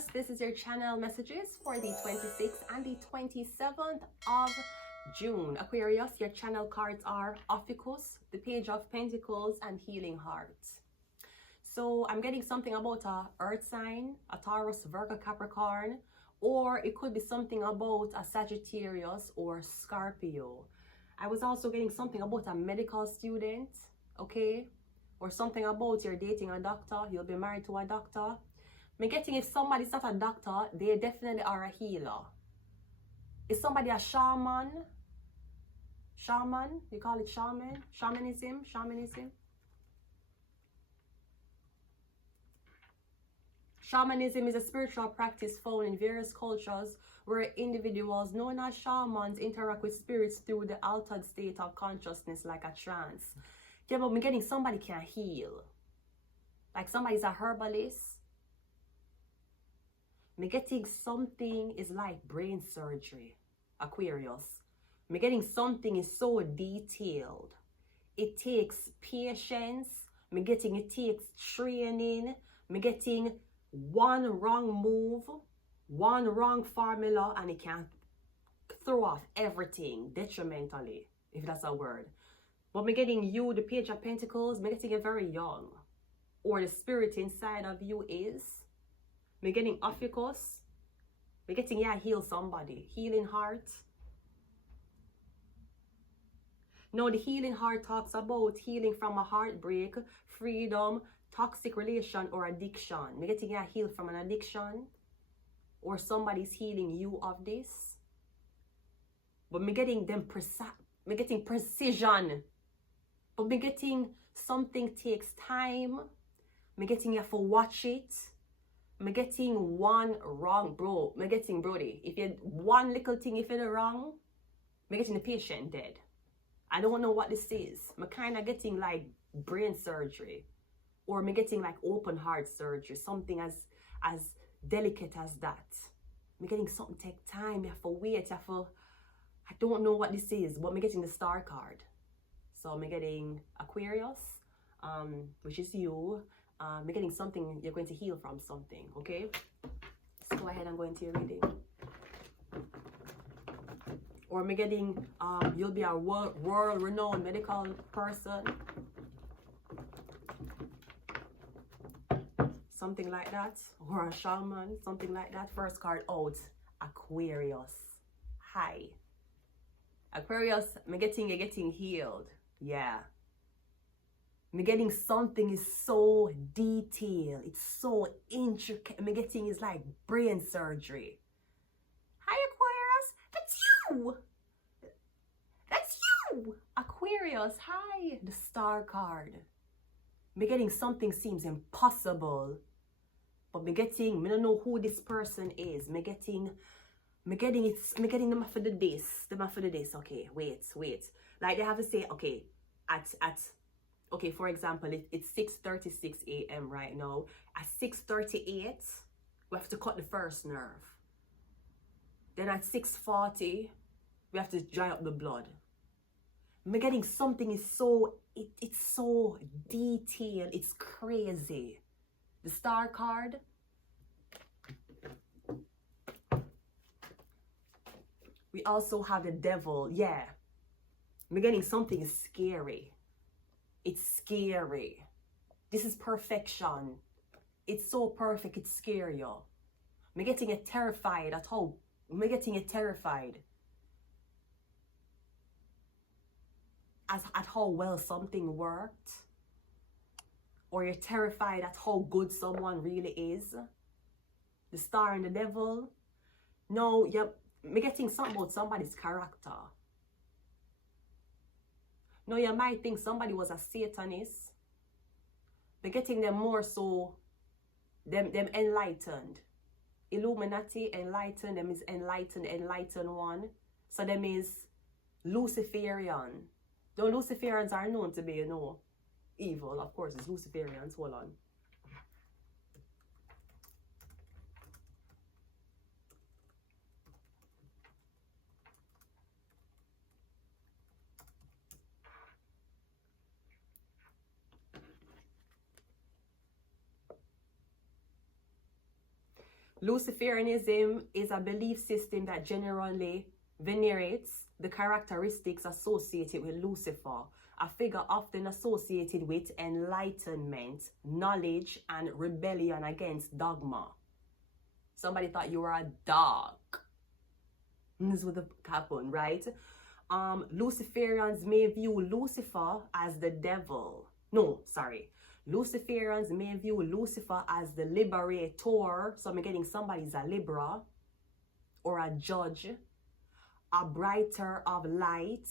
Aquarius, this is your channel messages for the 26th and the 27th of June. Aquarius, your channel cards are AQUARIUS, the Page of Pentacles, and Healing Hearts. So I'm getting something about a earth sign, a Taurus, Virgo, Capricorn, or it could be something about a Sagittarius or Scorpio. I was also getting something about a medical student, okay? Or something about you're dating a doctor, you'll be married to a doctor. I'm getting if somebody's not a doctor, they definitely are a healer. Is somebody a shaman? Shaman? You call it shaman? Shamanism? Shamanism? Shamanism is a spiritual practice found in various cultures where individuals known as shamans interact with spirits through the altered state of consciousness like a trance. Yeah, but I'm getting somebody can heal. Like somebody's a herbalist. I'm getting something is like brain surgery. Aquarius. I'm getting something is so detailed. It takes patience. I'm getting it takes training. I'm getting one wrong move, one wrong formula, and it can throw off everything detrimentally, if that's a word. But I'm getting you, the Page of Pentacles, I'm getting it very young. Or the spirit inside of you is. I'm getting AQUARIUS. I'm getting, yeah, heal somebody. Healing heart. No, the healing heart talks about healing from a heartbreak, freedom, toxic relation, or addiction. I'm getting, yeah, heal from an addiction. Or somebody's healing you of this. But I'm getting them I'm getting precision. But I'm getting something takes time. I'm getting you have to watch it. I'm getting one wrong, bro. I'm getting Brody. If you one little thing, if you're wrong, I'm getting the patient dead. I don't know what this is. I'm kind of getting like brain surgery, or I'm getting like open heart surgery, something as delicate as that. I'm getting something take time. You have to wait. You have to. I don't know what this is, but I'm getting the Star card. So I'm getting Aquarius, which is you. I'm getting something, you're going to heal from something, okay? Let's go ahead and go into your reading. Or I'm getting, you'll be a world-renowned medical person. Something like that. Or a shaman, something like that. First card out, Aquarius. Hi. Aquarius, you're getting healed. Yeah. I'm getting something is so detailed. It's so intricate. I'm getting is like brain surgery. Hi, Aquarius. That's you. That's you. Aquarius, hi. The Star card. I'm getting something seems impossible. But I don't know who this person is. I'm getting them for the this. Them for the this. Okay, wait. Like they have to say, okay, okay, for example, it's 6:36 a.m. right now. At 6:38, we have to cut the first nerve. Then at 6:40, we have to dry up the blood. I'm getting something is so, it's so detailed. It's crazy. The Star card. We also have the Devil. Yeah. I'm getting something scary. It's scary. This is perfection. It's so perfect. It's scary, y'all. I'm getting it terrified at how. I'm getting it terrified. At how well something worked. Or you're terrified at how good someone really is. The Star and the Devil. No, I'm getting something about somebody's character. No, you might think somebody was a Satanist. They're getting them more so, them enlightened. Illuminati, enlightened, them is enlightened one. So them is Luciferian. Though Luciferians are known to be, evil. Of course, it's Luciferians. Hold on. Luciferianism is a belief system that generally venerates the characteristics associated with Lucifer, a figure often associated with enlightenment, knowledge, and rebellion against dogma. Somebody thought you were a dog. This would happen, right? Luciferians may view Lucifer as the devil. No, sorry. Luciferians may view Lucifer as the liberator. So I'm getting somebody's a libera or a judge, a brighter of light,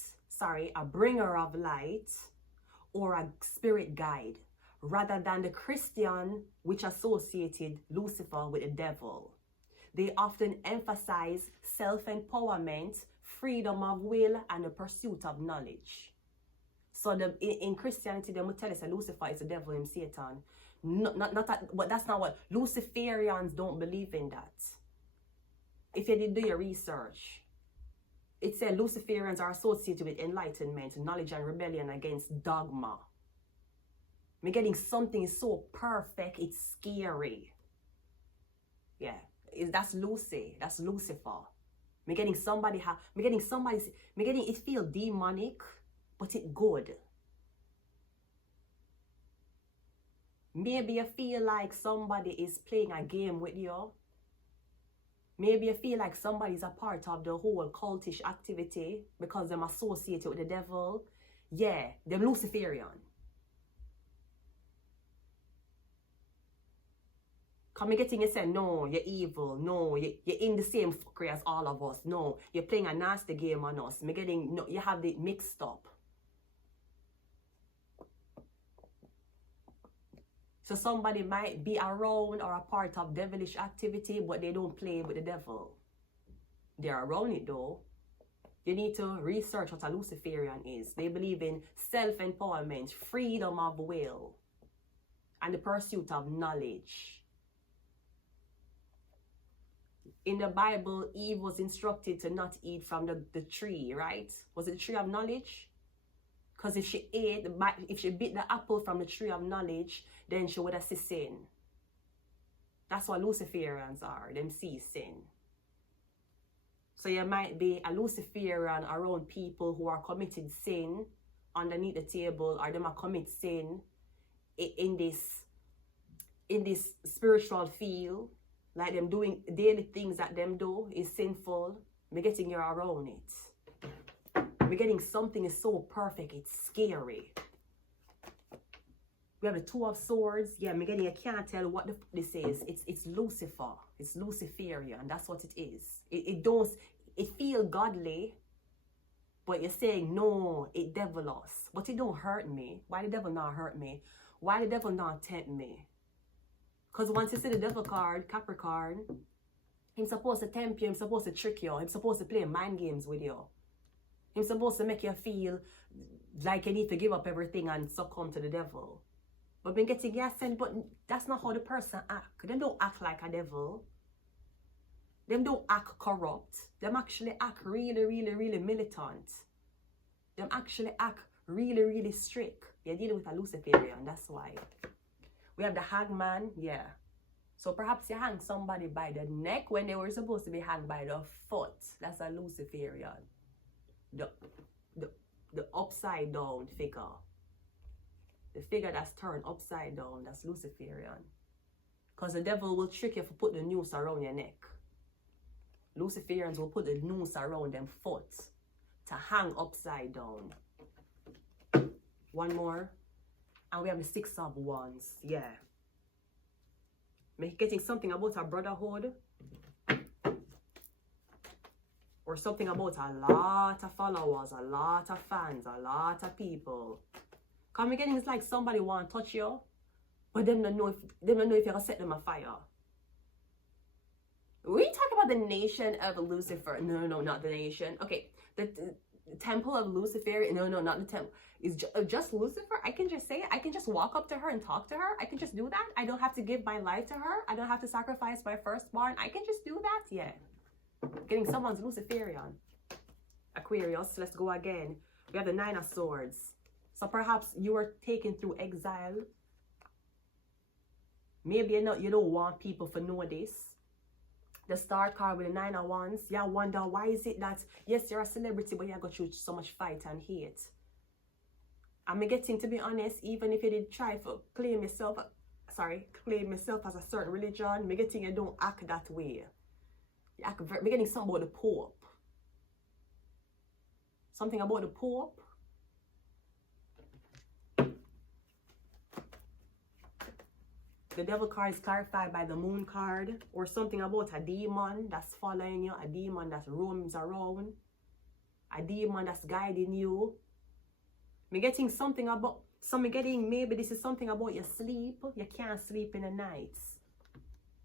a bringer of light, or a spirit guide, rather than the Christian which associated Lucifer with the devil. They often emphasize self-empowerment, freedom of will, and the pursuit of knowledge. So in Christianity, they will tell us that Lucifer is the devil and Satan. Not that, but that's not what Luciferians don't believe in that. If you did do your research, it said Luciferians are associated with enlightenment, knowledge, and rebellion against dogma. Me getting something so perfect, it's scary. Yeah, that's Lucy. That's Lucifer. Me getting it feel demonic, but it good. Maybe you feel like somebody is playing a game with you. Maybe you feel like somebody's a part of the whole cultish activity because they're associated with the devil. Yeah, they're Luciferian. Come getting you say, no, you're evil. No, you're in the same fuckery as all of us. No, you're playing a nasty game on us. Me getting, no, you have it mixed up. So somebody might be around or a part of devilish activity, but they don't play with the devil. They're around it though. You need to research what a Luciferian is. They believe in self-empowerment, freedom of will, and the pursuit of knowledge. In the Bible, Eve was instructed to not eat from the tree, right? Was it the tree of knowledge? Because if she bit the apple from the tree of knowledge, then she would have seen sin. That's what Luciferians are. Them see sin. So you might be a Luciferian around people who are committing sin underneath the table, or them are commit sin in this spiritual field, like them doing daily things that them do is sinful. Me getting you around it. We're getting something is so perfect, it's scary. We have the Two of Swords. Yeah, I'm getting, you can't tell what this is. It's Lucifer. It's Luciferian. That's what it is. It feel godly, but you're saying, no, it devilous. But it don't hurt me. Why the devil not hurt me? Why the devil not tempt me? Because once you see the devil card, Capricorn, he's supposed to tempt you, he's supposed to trick you, he's supposed to play mind games with you. He's supposed to make you feel like you need to give up everything and succumb to the devil. But been getting yes, but that's not how the person act. Them don't act like a devil. Them don't act corrupt. Them actually act really, really, really militant. Them actually act really, really strict. You're dealing with a Luciferian, that's why. We have the hangman, yeah. So perhaps you hang somebody by the neck when they were supposed to be hanged by the foot. That's a Luciferian. The upside down figure. The figure that's turned upside down, that's Luciferian. Because the devil will trick you to put the noose around your neck. Luciferians will put the noose around them foot to hang upside down. One more. And we have the Six of Wands. Yeah. Getting something about a brotherhood. Or something about a lot of followers, a lot of fans, a lot of people. Come again, it's like somebody want to touch you, but them don't know if you're gonna set them afire. We talk about the nation of Lucifer. No, not the nation. Okay, the temple of Lucifer. No, not the temple. It's just Lucifer. I can just say it. I can just walk up to her and talk to her. I can just do that. I don't have to give my life to her. I don't have to sacrifice my firstborn. I can just do that. Yeah. Getting someone's Luciferian. Aquarius, let's go again. We have the Nine of Swords. So perhaps you were taken through exile. Maybe you don't want people to know this. The star card with the 9 of Wands. You wonder why is it that, yes, you're a celebrity, but you go through so much fight and hate. I'm getting, to be honest, even if you did try to claim yourself as a certain religion, I'm getting you don't act that way. I'm getting something about the Pope. Something about the Pope. The devil card is clarified by the moon card, or something about a demon that's following you, a demon that roams around, a demon that's guiding you. I'm getting something about, maybe this is something about your sleep. You can't sleep in the nights.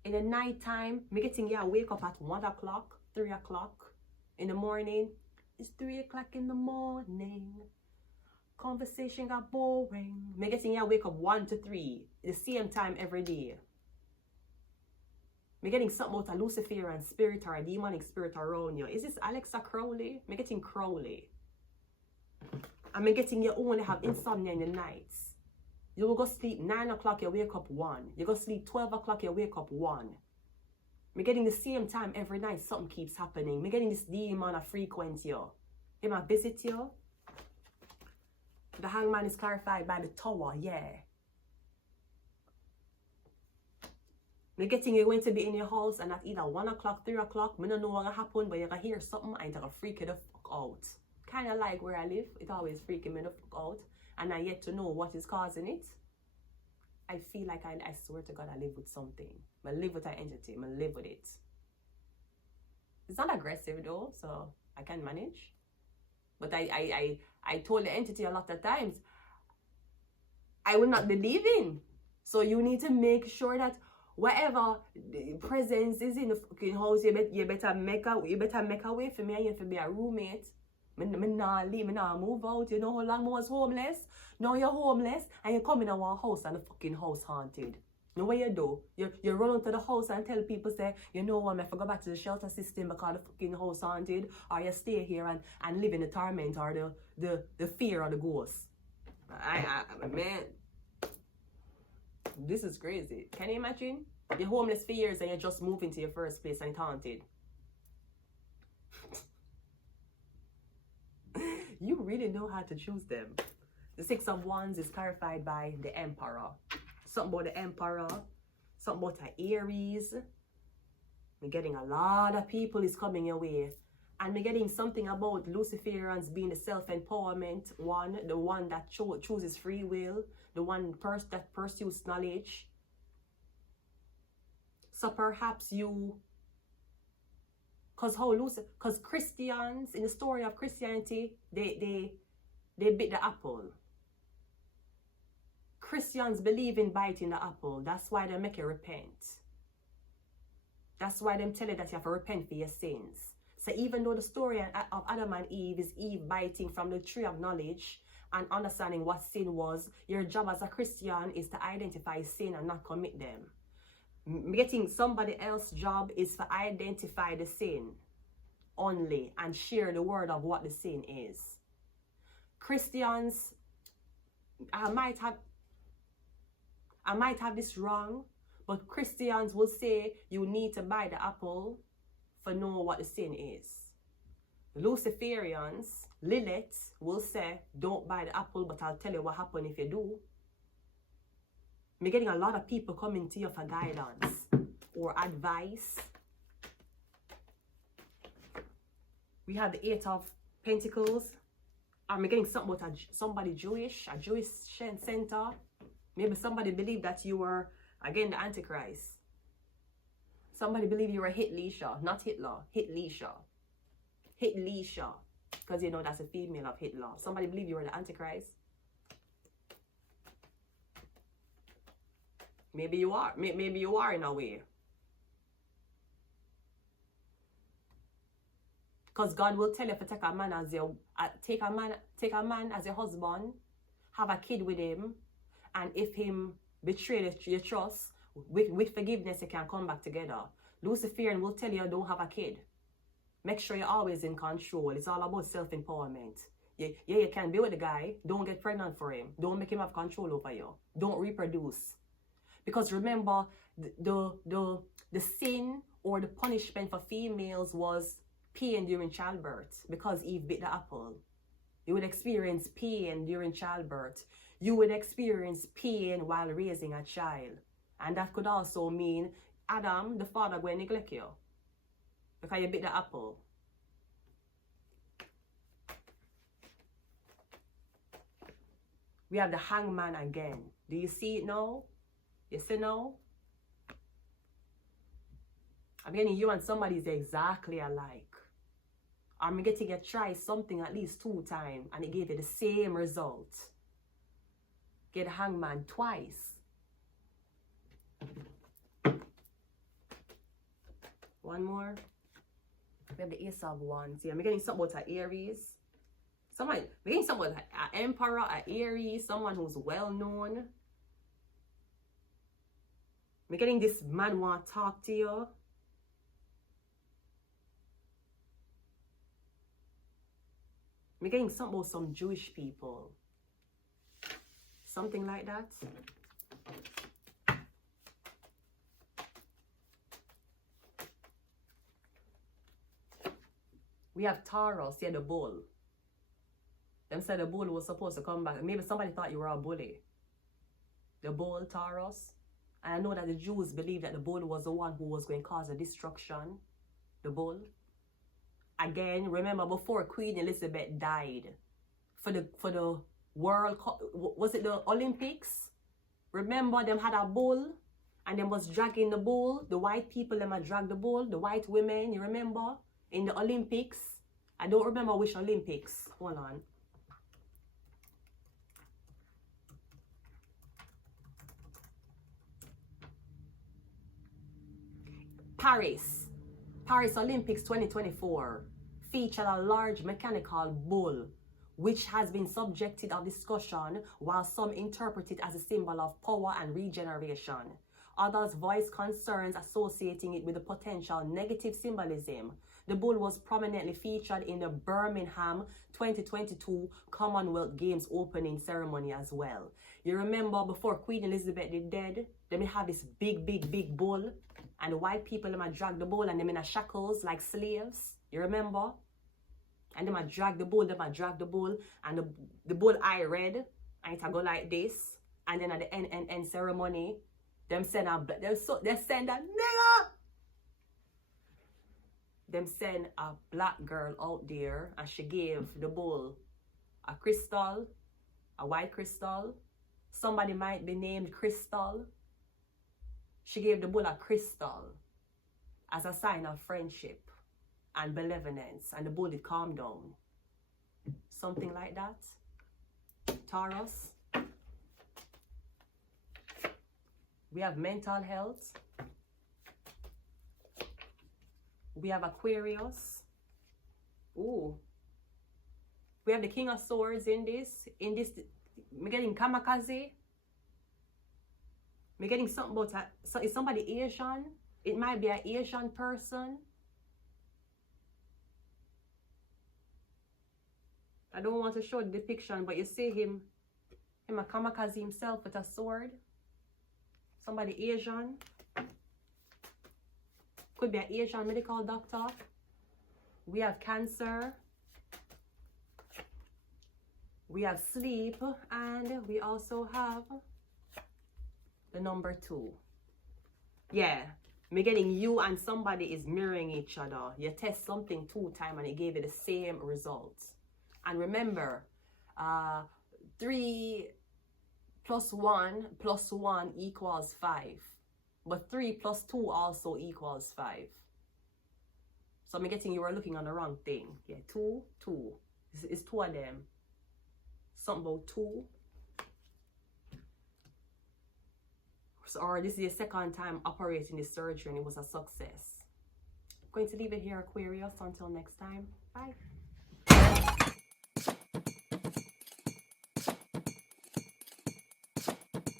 In the night time, I'm getting you wake up at 1 o'clock, 3 o'clock in the morning. It's 3 o'clock in the morning. Conversation got boring. I'm getting you wake up 1 to 3, the same time every day. I'm getting something about a Luciferian spirit or a demonic spirit around you. Is this Alexa Crowley? I'm getting Crowley. I'm getting you only have insomnia in the nights. You will go sleep 9 o'clock, you wake up 1. You go sleep 12 o'clock, you wake up 1. I'm getting the same time every night, something keeps happening. I'm getting this demon of frequency you. He might visit you. The hangman is clarified by the tower, yeah. I'm getting you going to be in your house and at either 1 o'clock, 3 o'clock. I don't know what's going to happen, but you're going to hear something and it's going to freak you the fuck out. Kind of like where I live, it always freaking me the fuck out. And I yet to know what is causing it. I feel like I swear to God I live with something. I live with an entity, I live with it. It's not aggressive though, so I can manage. But I told the entity a lot of times, I will not believe in. So you need to make sure that whatever the presence is in the fucking house, you better make a way for me and you have to be a roommate. I not leave, I not move out. You know how long I was homeless? Now you're homeless and you come in our house and the fucking house haunted. You know what you do? You run into the house and tell people, say, you know what, I have to go back to the shelter system because the fucking house haunted, or you stay here and live in the torment or the fear of the ghosts. Man, this is crazy. Can you imagine? You're homeless for years and you just move into your first place and it's haunted. You really know how to choose them. The 6 of Wands is clarified by the Emperor. Something about the Emperor. Something about the Aries. We're getting a lot of people is coming your way. And we're getting something about Luciferians being the self-empowerment one. The one that chooses free will. The one that pursues knowledge. So perhaps you... Because Christians, in the story of Christianity, they bit the apple. Christians believe in biting the apple. That's why they make you repent. That's why they tell you that you have to repent for your sins. So even though the story of Adam and Eve is Eve biting from the tree of knowledge and understanding what sin was, your job as a Christian is to identify sin and not commit them. Getting somebody else's job is to identify the sin only and share the word of what the sin is. Christians, I might have this wrong, but Christians will say you need to buy the apple for know what the sin is. Luciferians, Lilith, will say don't buy the apple, but I'll tell you what happens if you do. I'm getting a lot of people coming to you for guidance or advice. We have the 8 of Pentacles. I'm getting something about somebody Jewish, a Jewish center. Maybe somebody believed that you were, again, the Antichrist. Somebody believed you were Hitler, not Hitler, Hitler. Hitler, because you know that's a female of Hitler. Somebody believed you were the Antichrist. Maybe you are. Maybe you are in a way. Because God will tell you to take a man as your take a man as your husband, have a kid with him, and if him betray your trust, with forgiveness you can come back together. Luciferian will tell you don't have a kid. Make sure you're always in control. It's all about self-empowerment. Yeah, you can be with the guy. Don't get pregnant for him. Don't make him have control over you. Don't reproduce. Because remember, the sin or the punishment for females was pain during childbirth because Eve bit the apple. You would experience pain during childbirth. You would experience pain while raising a child. And that could also mean Adam, the father, will neglect you because you bit the apple. We have the hangman again. Do you see it now? You see now? I'm getting you and somebody is exactly alike. I'm getting you try something at least 2 times and it gave you the same result. Get the hangman twice. One more. We have the Ace of Wands. Yeah, I'm getting something about an Aries. Someone, we're getting someone like an Emperor, an Aries, someone who's well known. We're getting this man want to talk to you. We're getting something about some Jewish people. Something like that. We have Taurus, yeah, the bull. Them said the bull was supposed to come back. Maybe somebody thought you were a bully. The bull, Taurus. And I know that the Jews believe that the bull was the one who was going to cause the destruction. The bull. Again, remember before Queen Elizabeth died, for the World Cup, was it the Olympics? Remember them had a bull and them was dragging the bull. The white people them had dragged the bull. The white women, you remember? In the Olympics. I don't remember which Olympics. Hold on. Paris Olympics 2024 featured a large mechanical bull which has been subjected of discussion, while some interpret it as a symbol of power and regeneration. Others voice concerns associating it with the potential negative symbolism. The bull was prominently featured in the Birmingham 2022 Commonwealth Games opening ceremony as well. You remember before Queen Elizabeth is dead, they may have this big bull, and the white people them drag the bull and them in a shackles like slaves. You remember? And them drag the bull, and the bull eye red, and it go like this. And then at the end ceremony, they send a nigga. Them send a black girl out there, and she gave the bull a crystal, a white crystal. Somebody might be named Crystal. She gave the bull a crystal as a sign of friendship and benevolence, and the bull did calm down. Something like that. Taurus. We have mental health. We have Aquarius. Ooh. We have the King of Swords in this. We're getting kamikaze. We're getting something about that. So is somebody Asian? It might be an Asian person. I don't want to show the depiction, but you see him a kamikaze himself with a sword. Somebody Asian. Could be an Asian medical doctor. We have Cancer. We have sleep, and we also have the number 2. Yeah, me getting you and somebody is mirroring each other. You test something 2 times and it gave you the same results. And remember, 3 plus 1 equals 5. But 3 plus 2 also equals 5. So I'm getting you were looking on the wrong thing. Yeah, 2. It's 2 of them. Something about 2. Or this is your second time operating this surgery and it was a success. I'm going to leave it here, Aquarius. Until next time. Bye.